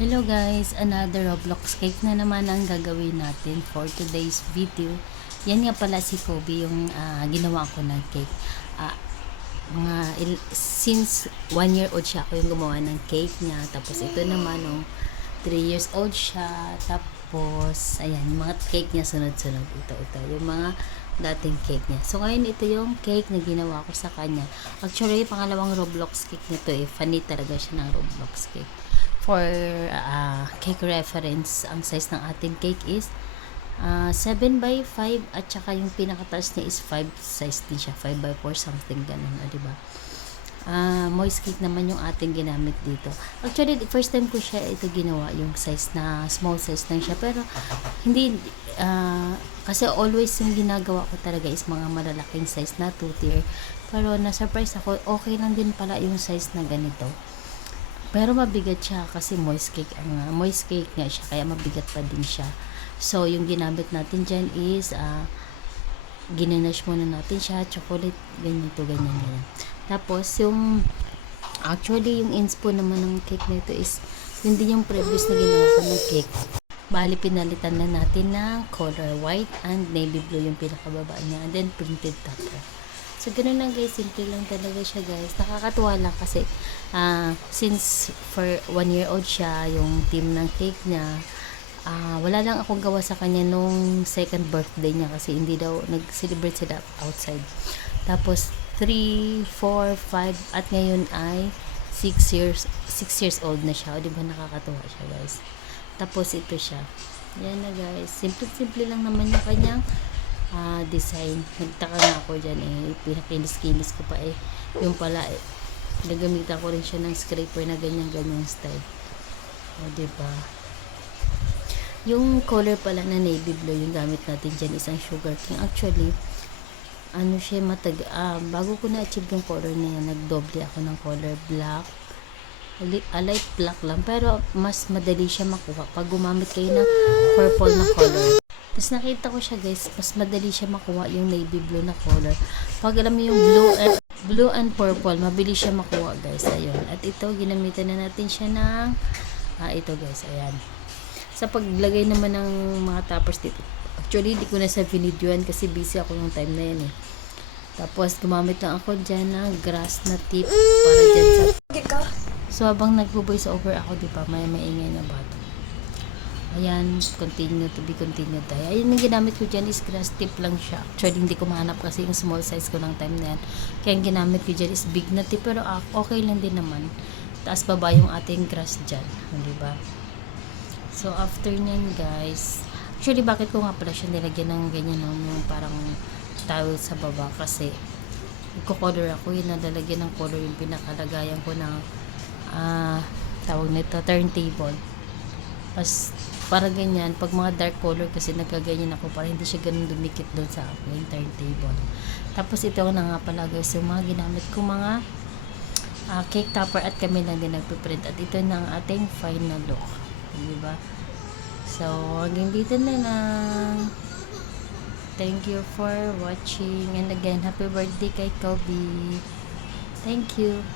Hello guys, another Roblox cake na naman ang gagawin natin for today's video. Yan nga pala si Kobe yung ginawa ko ng cake. Ah, since 1 year old siya, ako yung gumawa ng cake niya. Tapos ito naman, 3 years old siya. Tapos, ayan, yung mga cake niya sunod-sunod. Ito, yung mga dating cake niya. So, ngayon ito yung cake na ginawa ko sa kanya. Actually, pangalawang Roblox cake nito funny talaga siya ng Roblox cake. For cake reference, ang size ng ating cake is 7 by 5 at saka yung pinakataas niya is 5 size din siya, 5 by 4 something ganun, diba? Moist cake naman yung ating ginamit dito. Actually, first time ko siya ito ginawa, yung size na small size lang siya, pero hindi kasi always yung ginagawa ko talaga is mga malalaking size na 2 tier, pero na-surprise ako, okay lang din pala yung size na ganito. Pero mabigat siya kasi moist cake nga siya, kaya mabigat pa din siya. So, yung ginamit natin dyan is ginanash muna natin siya, chocolate, ganyan. Tapos, actually, yung inspo naman ng cake nito is, yun din yung previous na ginawa ko ng cake. Bali, pinalitan na natin ng color white and navy blue yung pinakababa niya, and then printed topper. So, ganun lang guys. Simple lang talaga siya guys. Nakakatuwa lang kasi since for 1 year old siya, yung team ng cake niya, wala lang akong gawa sa kanya nung second birthday niya kasi hindi daw nag-celebrate sila outside. Tapos, 3, 4, 5, at ngayon ay 6 years old na siya. O, diba nakakatuwa siya guys. Tapos, ito siya. Yan na guys. Simple lang naman yung kanyang design. Nagtaka nga ako dyan pinakinis-kinis ko pa yung pala nagamitan ko rin siya ng scraper na ganyan style. O diba, yung color pala na navy blue yung gamit natin dyan, isang sugar king. Actually siya bago ko na-achieve yung color na yan, nagdoble ako ng color black, a light black lang, pero mas madali siya makuha pag gumamit kayo ng purple na color. Tapos nakita ko siya guys, mas madali siya makuha yung navy blue na color. Pag alam mo yung blue and purple, mabilis siya makuha guys. Ayun. At ito, ginamitan na natin siya ng ito guys, ayan. Sa paglagay naman ng mga toppers dito. Actually, di ko na sa binidyoan kasi busy ako yung time na yan Tapos, gumamit lang ako dyan ng grass na tip para dyan sa... So, habang nagpo-voice over ako, di ba, may maingay na bata. Ayan, continue to be continued tayo. Ayan, yung ginamit ko dyan is grass tip lang siya. Actually, hindi ko mahanap kasi yung small size ko ng time na yan. Kaya yung ginamit ko dyan is big na tip, pero okay lang din naman. Taas baba yung ating grass dyan. Diba? So, after nyan guys, actually, bakit ko nga pala siya nilagyan ng ganyan, yung parang towel sa baba? Kasi, nagko-color ako, yun nalalagyan ng color yung pinakalagayan ko ng tawag nito, turntable. Pas para ganyan, pag mga dark color kasi nagkaganyan ako para hindi siya ganun dumikit doon sa aking turntable. Tapos ito na nga pala guys, yung mga ginamit ko mga cake topper at kami lang din nagpiprint. At ito na ang ating final look. Diba? So, hanggang dito na lang. Thank you for watching. And again, happy birthday kay Kobe. Thank you.